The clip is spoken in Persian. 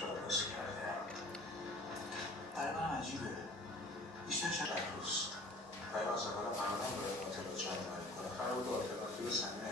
شاهداسی کرده. برای من عجیبه. بیشتر شد روز. برای از اول قرارم برای مطالعات جمع کنه. قرار بود آلترناتیو صحنه